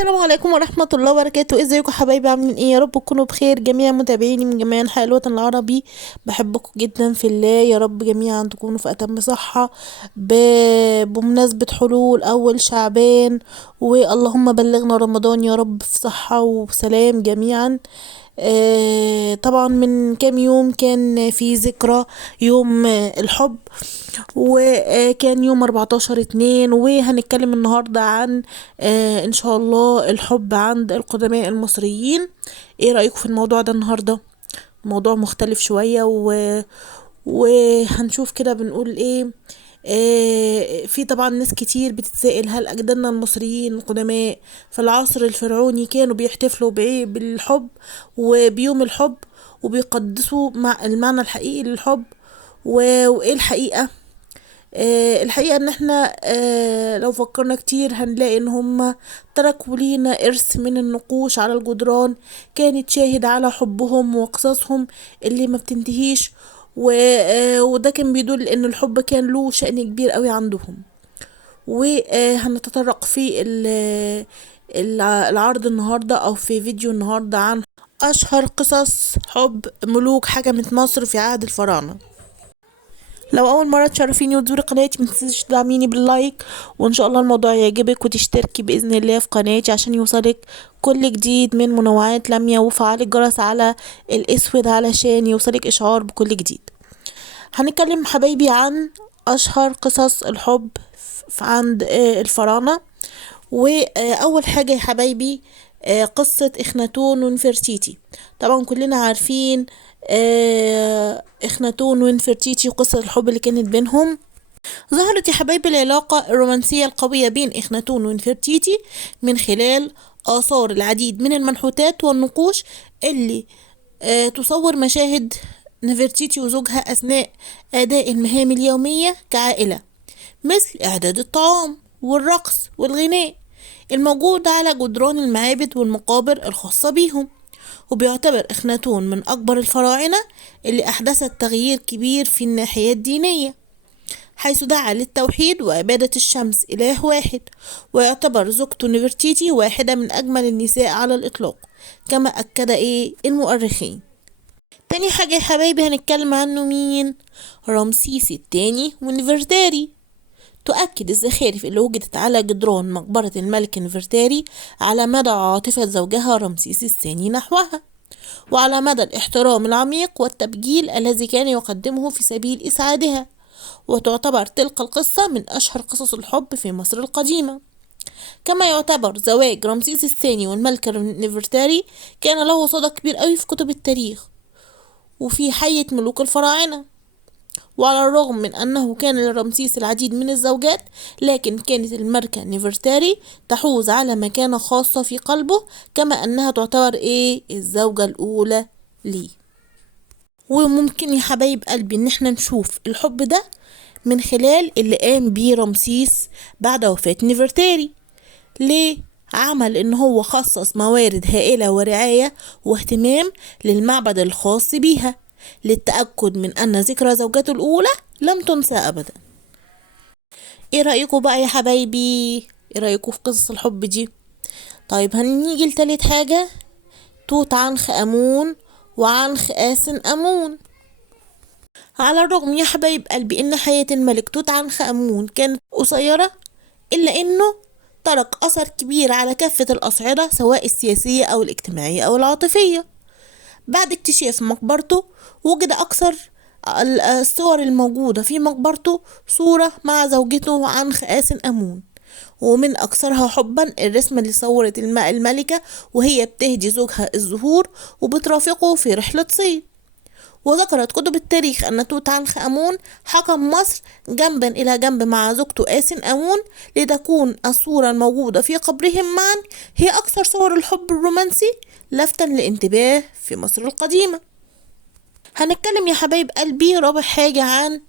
السلام عليكم ورحمة الله وبركاته. ازيكم حبايبي؟ عاملين ايه؟ يا رب تكونوا بخير جميع متابعيني من جميع انحاء الوطن العربي. بحبكم جدا في الله، يا رب جميعا تكونوا في اتم صحة ب... بمناسبة حلول اول شعبان، واللهم بلغنا رمضان يا رب في صحة وسلام جميعا. طبعا من كام يوم كان في ذكرى يوم الحب، وكان يوم 14/2، وهنتكلم النهاردة عن ان شاء الله الحب عند القدماء المصريين. ايه رأيكم في الموضوع ده النهاردة؟ موضوع مختلف شوية وهنشوف كده بنقول ايه. في طبعا ناس كتير بتتسائل، هل أجدادنا المصريين القدماء في العصر الفرعوني كانوا بيحتفلوا بالحب وبيوم الحب وبيقدسوا مع المعنى الحقيقي للحب؟ وايه الحقيقة؟ الحقيقة ان احنا لو فكرنا كتير هنلاقي ان هم تركوا لينا ارث من النقوش على الجدران كانت شاهد على حبهم وقصصهم اللي ما بتنتهيش. وده كان بيدل ان الحب كان له شأن كبير قوي عندهم. وهنتطرق في العرض النهاردة او في فيديو النهاردة عن اشهر قصص حب ملوك حكمت مصر في عهد الفراعنة. لو اول مره تشرفيني وتزوري قناتي متنسيش تدعميني باللايك، وان شاء الله الموضوع يعجبك وتشتركي باذن الله في قناتي عشان يوصلك كل جديد من منوعات لميا، وفعلي الجرس على الاسود علشان يوصلك اشعار بكل جديد. هنتكلم حبايبي عن اشهر قصص الحب عند الفراعنه. واول حاجه يا حبايبي قصة اخناتون ونفرتيتي. طبعا كلنا عارفين اخناتون ونفرتيتي وقصة الحب اللي كانت بينهم. ظهرت يا حبايبي العلاقة الرومانسية القوية بين اخناتون ونفرتيتي من خلال آثار العديد من المنحوتات والنقوش اللي تصور مشاهد نفرتيتي وزوجها أثناء أداء المهام اليومية كعائلة، مثل إعداد الطعام والرقص والغناء الموجود على جدران المعابد والمقابر الخاصة بيهم. وبيعتبر إخناتون من أكبر الفراعنة اللي أحدثت تغيير كبير في الناحية الدينية، حيث دعا للتوحيد وعبادة الشمس إله واحد. ويعتبر زوجته نفرتيتي واحدة من أجمل النساء على الإطلاق، كما أكد المؤرخين. تاني حاجة يا حبايبي هنتكلم عنه مين؟ رمسيس التاني ونفرتاري. تؤكد الزخارف اللي وجدت على جدران مقبرة الملك نفرتاري على مدى عاطفة زوجها رمسيس الثاني نحوها، وعلى مدى الاحترام العميق والتبجيل الذي كان يقدمه في سبيل إسعادها. وتعتبر تلك القصة من أشهر قصص الحب في مصر القديمة. كما يعتبر زواج رمسيس الثاني والملكة نفرتاري كان له صدى كبير قوي في كتب التاريخ وفي حية ملوك الفراعنة. وعلى الرغم من أنه كان لرمسيس العديد من الزوجات، لكن كانت الملكة نفرتاري تحوز على مكانة خاصة في قلبه، كما أنها تعتبر الزوجة الأولى ليه. وممكن يا حبايب قلبي إن احنا نشوف الحب ده من خلال اللي قام بيه رمسيس بعد وفاة نفرتاري. ليه؟ عمل إن هو خصص موارد هائلة ورعاية واهتمام للمعبد الخاص بيها، للتأكد من أن ذكرى زوجته الأولى لم تنسى أبدا. ايه رأيكم بقى يا حبايبي؟ ايه رأيكم في قصص الحب دي؟ طيب هنيجي لتالت حاجة، توت عنخ آمون وعنخ آسن آمون. على الرغم يا حبايب قلبي ان حياة الملك توت عنخ آمون كانت قصيرة، إلا انه ترك أثر كبير على كافة الأصعدة، سواء السياسية أو الاجتماعية أو العاطفية. بعد اكتشاف مقبرته وجد أكثر الصور الموجودة في مقبرته صورة مع زوجته عنخ آسن آمون، ومن أكثرها حبا الرسمة اللي صورت الملكة وهي بتهدي زوجها الزهور وبترافقه في رحلة صيد. وذكرت كتب التاريخ أن توت عنخ آمون حكم مصر جنبا إلى جنب مع زوجته آسن آمون، لتكون الصورة الموجودة في قبرهم معا هي أكثر صور الحب الرومانسي لفتا للانتباه في مصر القديمة. هنتكلم يا حبايب قلبي رابع حاجة عن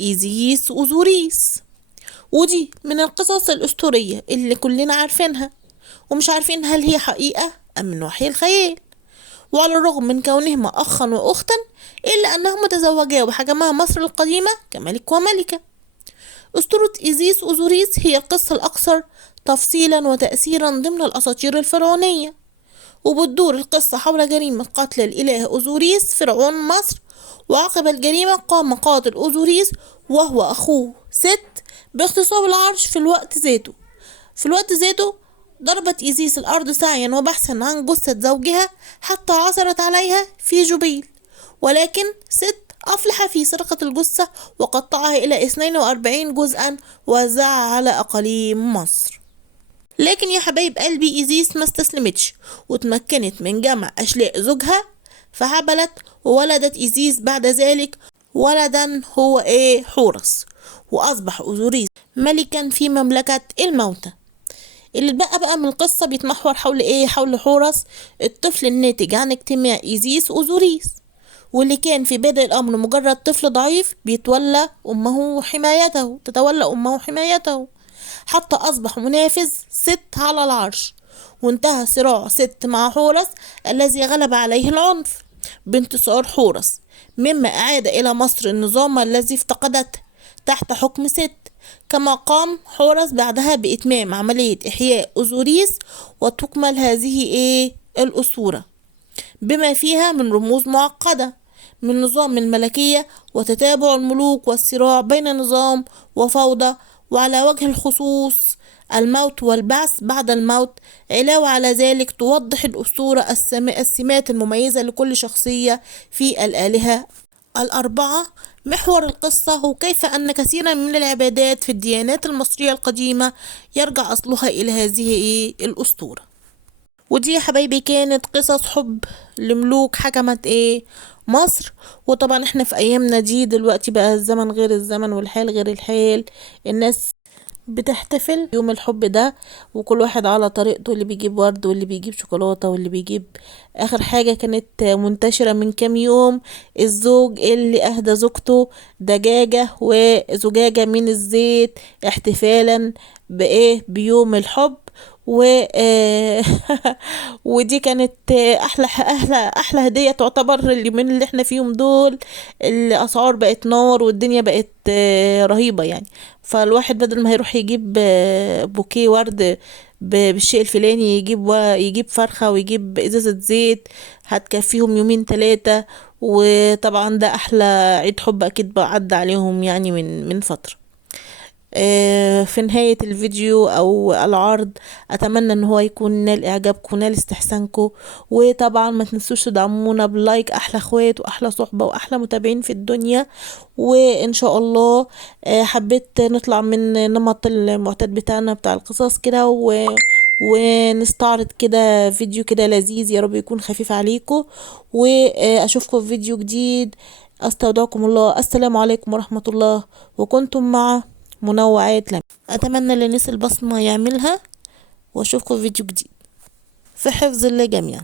إيزيس وأوزوريس، ودي من القصص الأسطورية اللي كلنا عارفينها ومش عارفين هل هي حقيقة أم من وحي الخيال. وعلى الرغم من كونهما أخا وأختا، إلا أنهما تزوجا وحكما مصر القديمة كملك وملكة. أسطورة إيزيس وأوزوريس هي القصة الأكثر تفصيلا وتأثيرا ضمن الأساطير الفرعونية. وبتدور القصة حول جريمة قتل الإله أوزوريس فرعون مصر. وعقب الجريمة قام قاتل أوزوريس وهو أخوه ست باغتصاب العرش في الوقت ذاته ضربت إيزيس الأرض سعيا وبحثا عن جثة زوجها حتى عثرت عليها في جبيل، ولكن ست أفلح في سرقة الجثة وقطعها إلى 42 جزءا ووزعها على أقاليم مصر. لكن يا حبايب قلبي إيزيس ما استسلمتش وتمكنت من جمع أشلاء زوجها فحبلت وولدت إيزيس بعد ذلك ولدا هو حورس، وأصبح أوزوريس ملكا في مملكة الموتى. اللي بقى من القصة بيتمحور حول حول حورس الطفل الناتج عن اجتماع إيزيس وأوزوريس، واللي كان في بدء الأمر مجرد طفل ضعيف تتولى أمه حمايته حتى أصبح منافس ست على العرش. وانتهى صراع ست مع حورس الذي غلب عليه العنف بانتصار حورس، مما أعاد إلى مصر النظام الذي افتقدته تحت حكم ست. كما قام حورس بعدها بإتمام عملية إحياء أوزوريس، وتكمل هذه الأسطورة بما فيها من رموز معقدة من نظام الملكية وتتابع الملوك والصراع بين نظام وفوضى، وعلى وجه الخصوص الموت والبعث بعد الموت. علاوة على ذلك توضح الأسطورة السمات المميزة لكل شخصية في الآلهة الأربعة. محور القصة هو كيف أن كثيرا من العبادات في الديانات المصرية القديمة يرجع أصلها إلى هذه الأسطورة. ودي يا حبايبي كانت قصص حب لملوك حكمت مصر. وطبعا احنا في ايامنا دي دلوقتي بقى الزمن غير الزمن والحال غير الحال، الناس بتحتفل يوم الحب ده وكل واحد على طريقته، اللي بيجيب ورد واللي بيجيب شوكولاتة واللي بيجيب اخر حاجة كانت منتشرة من كام يوم الزوج اللي اهدى زوجته دجاجة وزجاجة من الزيت احتفالا بيوم الحب. و ودي كانت احلى هدية تعتبر اليومين اللي احنا فيهم دول. الاسعار بقت نار والدنيا بقت رهيبة يعني، فالواحد بدل ما هيروح يجيب بوكيه ورد بالشيء الفلاني يجيب فرخة ويجيب ازازة زيت هتكفيهم يومين 3. وطبعا ده احلى عيد حب اكيد بقى عدى عليهم يعني من فترة. في نهاية الفيديو او العرض اتمنى ان هو يكون نال اعجابكم نال استحسانكم، وطبعا ما تنسوش تدعمونا بلايك. احلى اخوات واحلى صحبة واحلى متابعين في الدنيا. وان شاء الله حبيت نطلع من نمط المعتاد بتاعنا بتاع القصص كده ونستعرض كده فيديو كده لذيذ يا رب يكون خفيف عليكم. واشوفكم في فيديو جديد. استودعكم الله. السلام عليكم ورحمة الله. وكنتم مع منوعات لم. اتمنى اللي نسي البصمة يعملها، واشوفكم في فيديو جديد في حفظ الله جميعا.